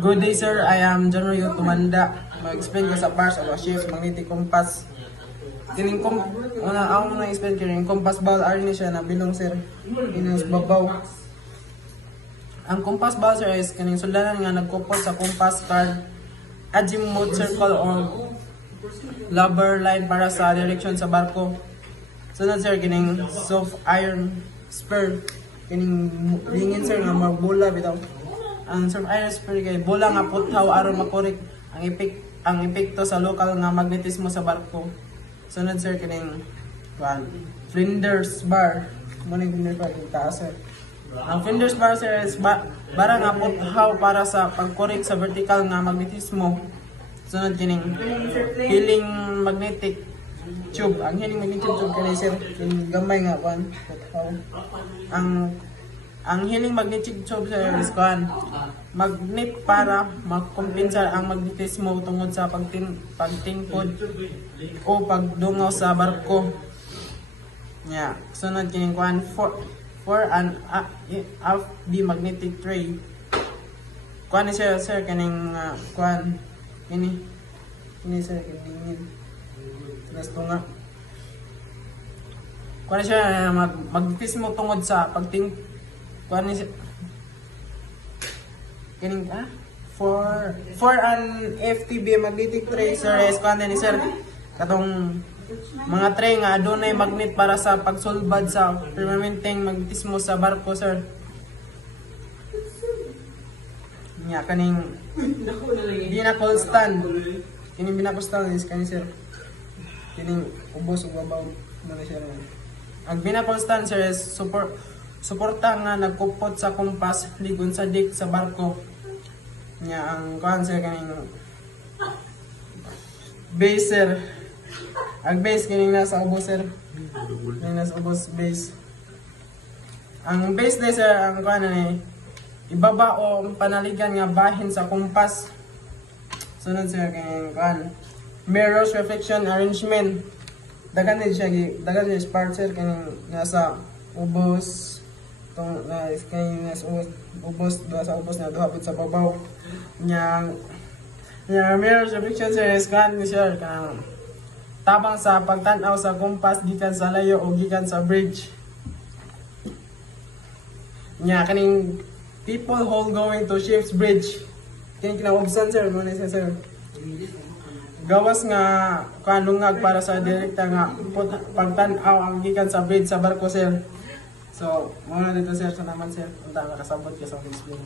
Good day sir, I am John Royo Tumanda. Mag-explain ko sa bars o shifts, magnetic compass. Kining ako na explain kining compass ball ari ni siya na bilong sir. Inos babaw. Ang compass ball sir is kining suldanan nga nagkupot sa compass card, azimuth circle or lubber line para sa direction sa barko. Sunod sir kining soft iron spur, kining lingin sir nga magbula bitaw. Ang soft iron spur kay bola nga puthaw aron makorek ang epekto sa lokal nga magnetismo sa barko. Sunod sir kining Flinders bar. Muna yung Flinders bar yung taas sir. Ang Flinders bar sir is bara nga puthaw para sa pagkorek sa vertical nga magnetismo. Sunod kining healing magnetic tube. Ang healing magnetic tube kani sir kining gamay nga puthaw. Ang healing magnetic tube sir is magnet para makumpensar ang magnetismo tungod sa pagtingkod o pagdungaw sa barko. Yeah. Sunod kining for an FD magnetic tray. Ni sir kining ini sir kining gusto nga. Ni siya magnetismo tungod sa ni siya kining for an FTB magnetic tray sir is ni sir katong mga tray nga adunay magnet para sa pagsulbad sa permanenteng magnetismo sa barko sir. Nya kaning binakol stand. Kining binakol stand is kani sir. Kining ubos ug babaw mo sir. Ang binakol stand sir is suporta nga nagkupot sa kompas ligon sa deck sa barko. Nya ang sir kaning base sir. Ang base kining nasa ubos sir. Kining nasa ubos base. Ang base na sir ang ni ibaba o panaligan nga bahin sa kompas. Sunod sir kining mirrors reflection arrangement. Dagan din siya part sir kining nasa ubos tong kining nasa ubos sa ubos na duhapit sa babaw. Nya mirrors reflection sir is ni sir tabang sa pagtan-aw sa kompas gikan sa layo o gikan sa bridge. Nya kaning people who going to ship's bridge. Kining kinaubsan sir mo ni sir. Gawas nga kanungag para sa direkta nga pagtan-aw ang gikan sa bridge sa barko sir. So, muna dito sir sa naman sir. Unta makasabot ka sa Facebook.